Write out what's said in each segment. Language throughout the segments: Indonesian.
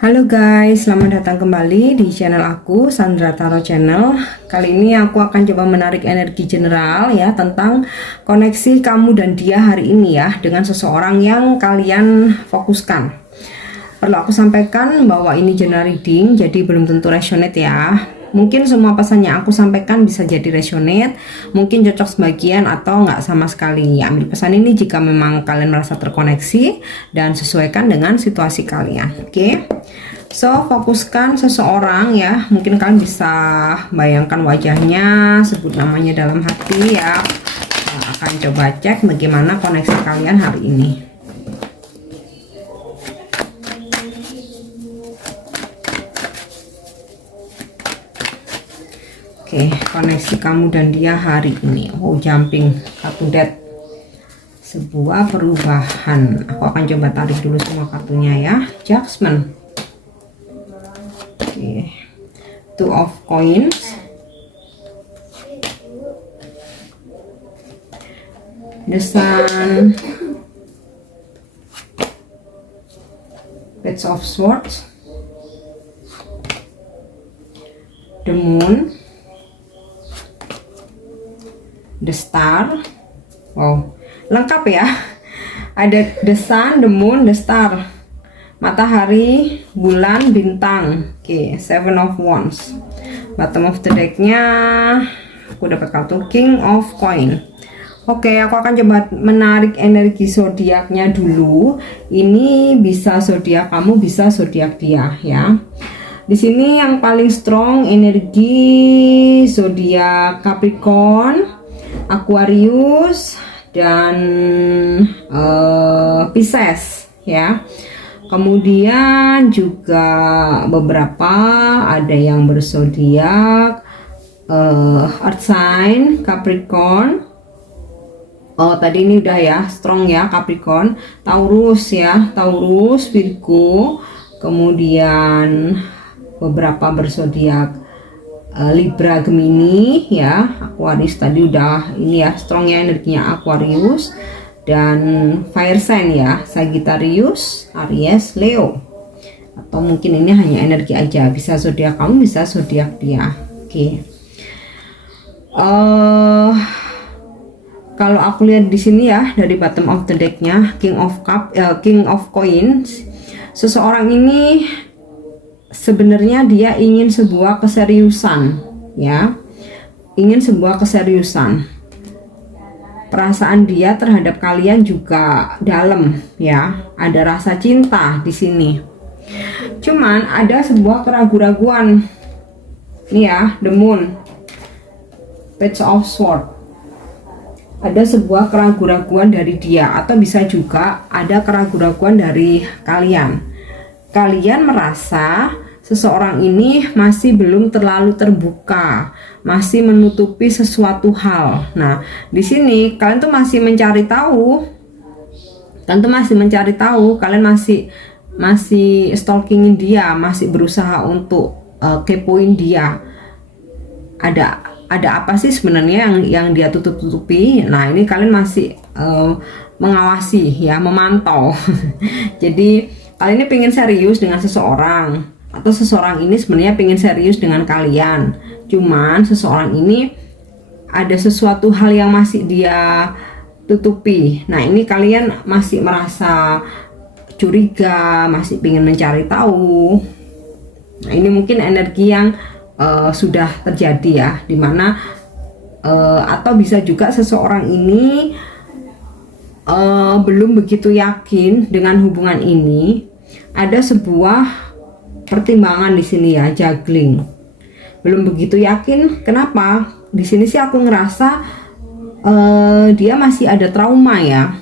Halo guys, selamat datang kembali di channel aku, Sandra Tarot Channel. Kali ini aku akan coba menarik energi general ya tentang koneksi kamu dan dia hari ini ya dengan seseorang yang kalian fokuskan. Perlu aku sampaikan bahwa ini general reading, jadi belum tentu resonate ya. Mungkin semua pesan yang aku sampaikan bisa jadi resonate, mungkin cocok sebagian atau nggak sama sekali. Ambil pesan ini jika memang kalian merasa terkoneksi dan sesuaikan dengan situasi kalian. Oke. So, fokuskan seseorang ya. Mungkin kalian bisa bayangkan wajahnya, sebut namanya dalam hati ya. Akan coba cek bagaimana koneksi kalian hari ini. Oke, koneksi kamu dan dia hari ini. Oh, jumping kartu death. Sebuah perubahan. Aku akan coba tarik dulu semua kartunya ya. Judgment. Oke. Two of Coins. The Sun. Page of Swords. The Moon. The Star. Wow, lengkap ya. Ada the sun, the moon, the star. Matahari, bulan, bintang. Oke, Seven of Wands. Bottom of the decknya aku dapat kartu King of Coin. Oke, aku akan coba menarik energi zodiaknya dulu. Ini bisa zodiak kamu, bisa zodiak dia ya. Di sini yang paling strong energi zodiak Capricorn, Aquarius dan Pisces ya. Kemudian juga beberapa ada yang berzodiak Earth sign Capricorn. Oh, tadi ini udah ya, strong ya Capricorn, Taurus ya, Taurus, Virgo. Kemudian beberapa berzodiak Libra, Gemini ya, Aquarius tadi udah ini ya, strongnya energinya Aquarius, dan fire sign ya, Sagittarius, Aries, Leo. Atau mungkin ini hanya energi aja, bisa zodiak kamu, bisa zodiak dia. Oke. Kalau aku lihat di sini ya, dari bottom of the decknya King of Cup, King of Coins, seseorang ini sebenarnya dia ingin sebuah keseriusan ya, ingin sebuah keseriusan. Perasaan dia terhadap kalian juga dalam ya, ada rasa cinta di sini. Cuman ada sebuah keraguan-raguan nih ya, the moon, page of sword. Ada sebuah keraguan-raguan dari dia, atau bisa juga ada keraguan-raguan dari kalian. Kalian merasa seseorang ini masih belum terlalu terbuka, masih menutupi sesuatu hal. Nah, di sini kalian tuh masih mencari tahu, kalian masih stalkingin dia, masih berusaha untuk kepoin dia. Ada apa sih sebenarnya yang dia tutup-tutupi? Nah, ini kalian masih mengawasi ya, memantau. Jadi kalian ini pengen serius dengan seseorang, atau seseorang ini sebenarnya pengen serius dengan kalian. Cuman seseorang ini ada sesuatu hal yang masih dia tutupi. Nah, ini kalian masih merasa curiga, masih pengen mencari tahu. Nah, ini mungkin energi yang sudah terjadi ya, dimana atau bisa juga seseorang ini belum begitu yakin dengan hubungan ini. Ada sebuah pertimbangan di sini ya, juggling. Belum begitu yakin. Kenapa? Di sini sih aku ngerasa dia masih ada trauma ya.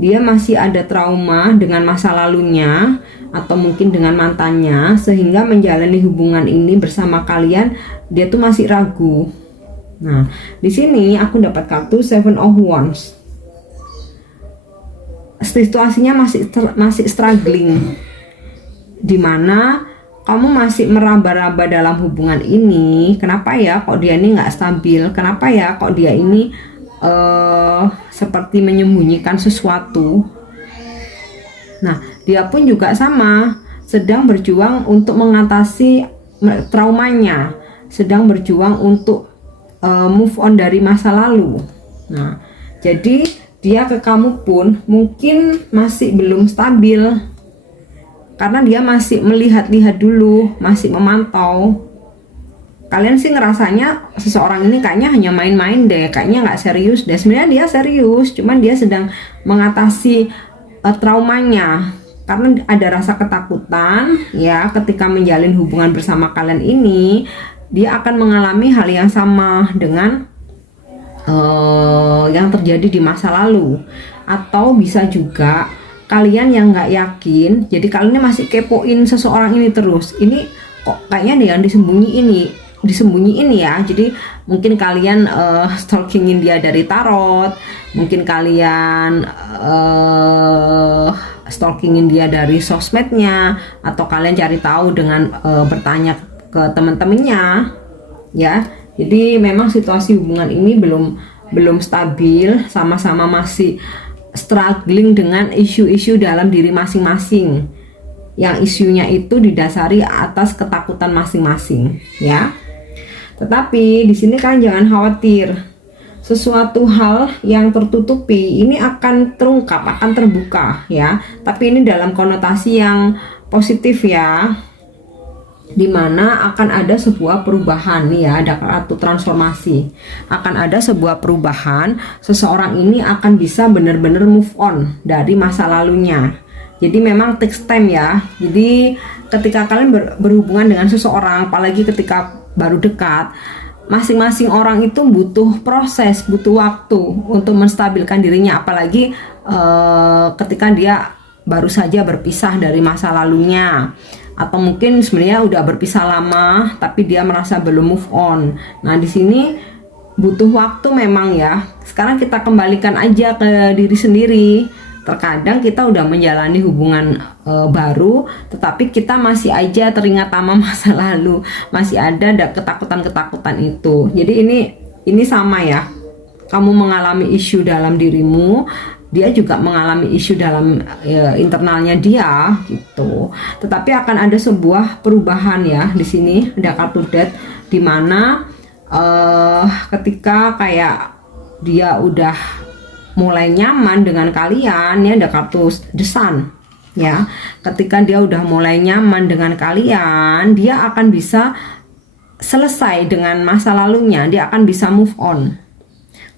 Dia masih ada trauma dengan masa lalunya, atau mungkin dengan mantannya, sehingga menjalani hubungan ini bersama kalian dia tuh masih ragu. Nah, di sini aku dapat kartu Seven of Wands. Situasinya masih struggling, dimana kamu masih meraba-raba dalam hubungan ini. Kenapa ya kok dia ini nggak stabil? Kenapa ya kok dia ini seperti menyembunyikan sesuatu? Nah, dia pun juga sama, sedang berjuang untuk mengatasi traumanya, sedang berjuang untuk move on dari masa lalu. Nah, jadi dia ke kamu pun mungkin masih belum stabil, karena dia masih melihat-lihat dulu, masih memantau. Kalian sih ngerasanya seseorang ini kayaknya hanya main-main deh, kayaknya nggak serius deh. Sebenarnya dia serius, cuman dia sedang mengatasi traumanya, karena ada rasa ketakutan ya ketika menjalin hubungan bersama kalian ini. Dia akan mengalami hal yang sama dengan yang terjadi di masa lalu. Atau bisa juga kalian yang nggak yakin, jadi kalian masih kepoin seseorang ini terus. Ini kok kayaknya ada yang disembunyiin ya. Jadi mungkin kalian stalkingin dia dari tarot, mungkin kalian stalkingin dia dari sosmednya, atau kalian cari tahu dengan bertanya ke teman-temannya ya. Jadi memang situasi hubungan ini belum stabil, sama-sama masih struggling dengan isu-isu dalam diri masing-masing, yang isunya itu didasari atas ketakutan masing-masing ya. Tetapi di sini kalian jangan khawatir, sesuatu hal yang tertutupi ini akan terungkap, akan terbuka ya. Tapi ini dalam konotasi yang positif ya, dimana akan ada sebuah perubahan nih ya, ada kartu transformasi, akan ada sebuah perubahan. Seseorang ini akan bisa benar-benar move on dari masa lalunya. Jadi memang takes time ya. Jadi ketika kalian berhubungan dengan seseorang, apalagi ketika baru dekat, masing-masing orang itu butuh proses, butuh waktu untuk menstabilkan dirinya. Apalagi ketika dia baru saja berpisah dari masa lalunya, atau mungkin sebenarnya udah berpisah lama tapi dia merasa belum move on. Nah di sini butuh waktu memang ya. Sekarang kita kembalikan aja ke diri sendiri. Terkadang kita udah menjalani hubungan baru, tetapi kita masih aja teringat sama masa lalu, masih ada ketakutan-ketakutan itu. Jadi ini sama ya. Kamu mengalami isu dalam dirimu, dia juga mengalami isu dalam internalnya dia gitu. Tetapi akan ada sebuah perubahan ya. Di sini ada kartu death, dimana ketika kayak dia udah mulai nyaman dengan kalian ya, ada kartu the sun ya. Ketika dia udah mulai nyaman dengan kalian, dia akan bisa selesai dengan masa lalunya, dia akan bisa move on.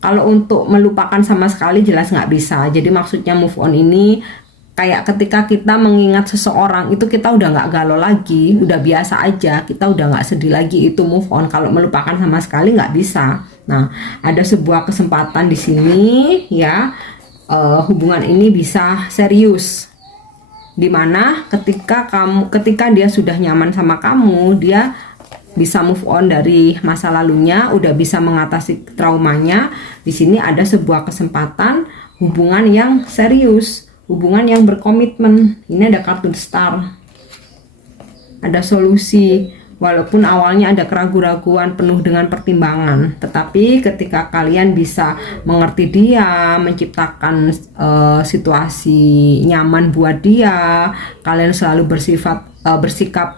Kalau untuk melupakan sama sekali jelas nggak bisa. Jadi maksudnya move on ini kayak ketika kita mengingat seseorang itu kita udah nggak galau lagi, udah biasa aja, kita udah nggak sedih lagi, itu move on. Kalau melupakan sama sekali nggak bisa. Nah, ada sebuah kesempatan di sini ya, hubungan ini bisa serius. Dimana ketika dia sudah nyaman sama kamu, dia bisa move on dari masa lalunya, udah bisa mengatasi traumanya. Di sini ada sebuah kesempatan hubungan yang serius, hubungan yang berkomitmen. Ini ada kartu star, ada solusi. Walaupun awalnya ada keraguan-raguan penuh dengan pertimbangan, tetapi ketika kalian bisa mengerti dia, menciptakan situasi nyaman buat dia, kalian selalu bersikap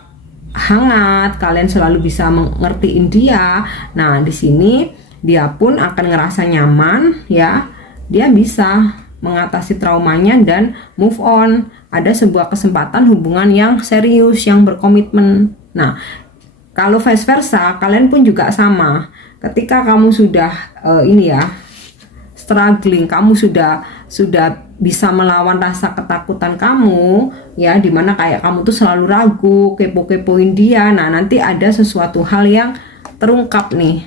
hangat, kalian selalu bisa mengertiin dia. Nah, di sini dia pun akan ngerasa nyaman ya. Dia bisa mengatasi traumanya dan move on. Ada sebuah kesempatan hubungan yang serius, yang berkomitmen. Nah, kalau vice versa, kalian pun juga sama. Ketika kamu sudah struggling, kamu sudah bisa melawan rasa ketakutan kamu ya, dimana kayak kamu tuh selalu ragu, kepo-kepoin dia. Nah, nanti ada sesuatu hal yang terungkap nih,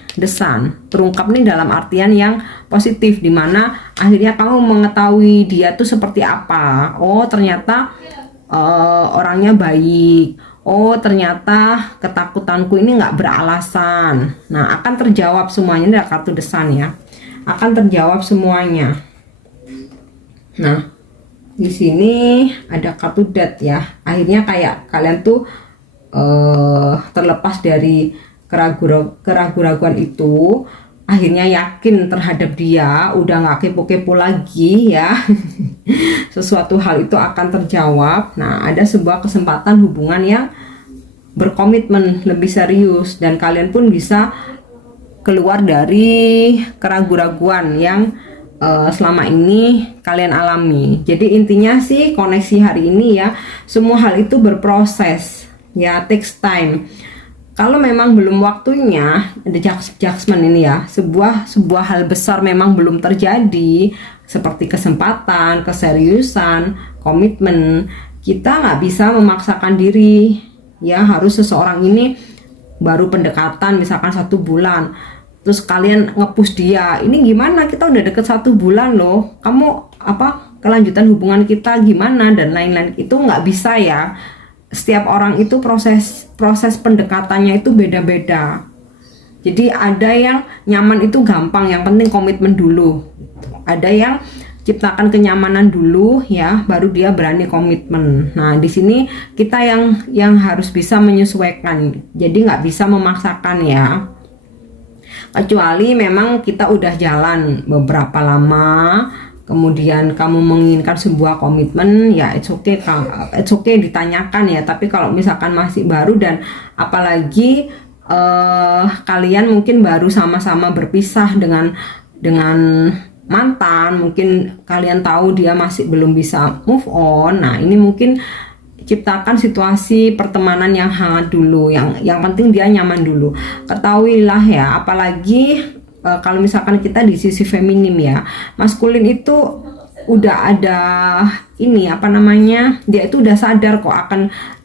terungkap nih dalam artian yang positif, dimana akhirnya kamu mengetahui dia tuh seperti apa. Oh, ternyata orangnya baik. Oh, ternyata ketakutanku ini nggak beralasan. Nah, akan terjawab semuanya. Ini adalah kartu desan ya, akan terjawab semuanya. Nah, di sini ada kartu death ya. Akhirnya kayak kalian tuh terlepas dari keraguan-raguan itu, akhirnya yakin terhadap dia, udah nggak kepo-kepo lagi ya. sesuatu hal itu akan terjawab. Nah, ada sebuah kesempatan hubungan yang berkomitmen lebih serius, dan kalian pun bisa keluar dari keraguan-raguan yang selama ini kalian alami. Jadi intinya sih koneksi hari ini ya, semua hal itu berproses ya, takes time. Kalau memang belum waktunya, ada judgment ini ya, sebuah hal besar memang belum terjadi, seperti kesempatan, keseriusan, komitmen, kita nggak bisa memaksakan diri ya, harus seseorang ini baru pendekatan misalkan 1 bulan terus kalian nge-push dia, ini gimana, kita udah deket 1 bulan loh, kamu kelanjutan hubungan kita gimana, dan lain-lain. Itu nggak bisa ya. Setiap orang itu proses pendekatannya itu beda-beda. Jadi ada yang nyaman itu gampang, yang penting komitmen dulu. Ada yang ciptakan kenyamanan dulu ya, baru dia berani komitmen. Nah, di sini kita yang harus bisa menyesuaikan. Jadi nggak bisa memaksakan ya. Kecuali memang kita udah jalan beberapa lama, kemudian kamu menginginkan sebuah komitmen, ya it's okay ditanyakan ya. Tapi kalau misalkan masih baru, dan apalagi kalian mungkin baru sama-sama berpisah dengan mantan, mungkin kalian tahu dia masih belum bisa move on. Nah, ini mungkin ciptakan situasi pertemanan yang hangat dulu, yang penting dia nyaman dulu. Ketahuilah ya, apalagi kalau misalkan kita di sisi feminim ya, maskulin itu udah ada ini dia itu udah sadar kok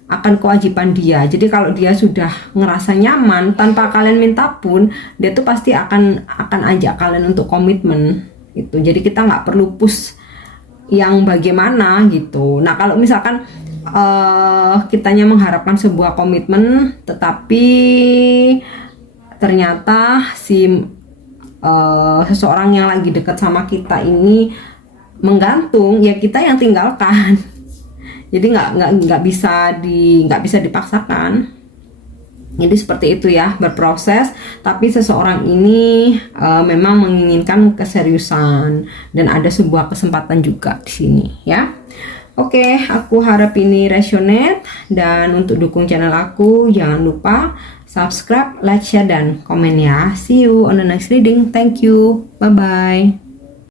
akan kewajiban dia. Jadi kalau dia sudah ngerasa nyaman tanpa kalian minta pun, dia tuh pasti akan ajak kalian untuk komitmen gitu. Jadi kita nggak perlu push yang bagaimana gitu. Nah, kalau misalkan kitanya mengharapkan sebuah komitmen, tetapi ternyata si seseorang yang lagi dekat sama kita ini menggantung, ya kita yang tinggalkan. Jadi nggak bisa dipaksakan. Jadi seperti itu ya, berproses. Tapi seseorang ini memang menginginkan keseriusan, dan ada sebuah kesempatan juga di sini ya. Oke, aku harap ini resonate, dan untuk dukung channel aku jangan lupa subscribe, like, share, dan komen ya. See you on the next reading. Thank you. Bye bye.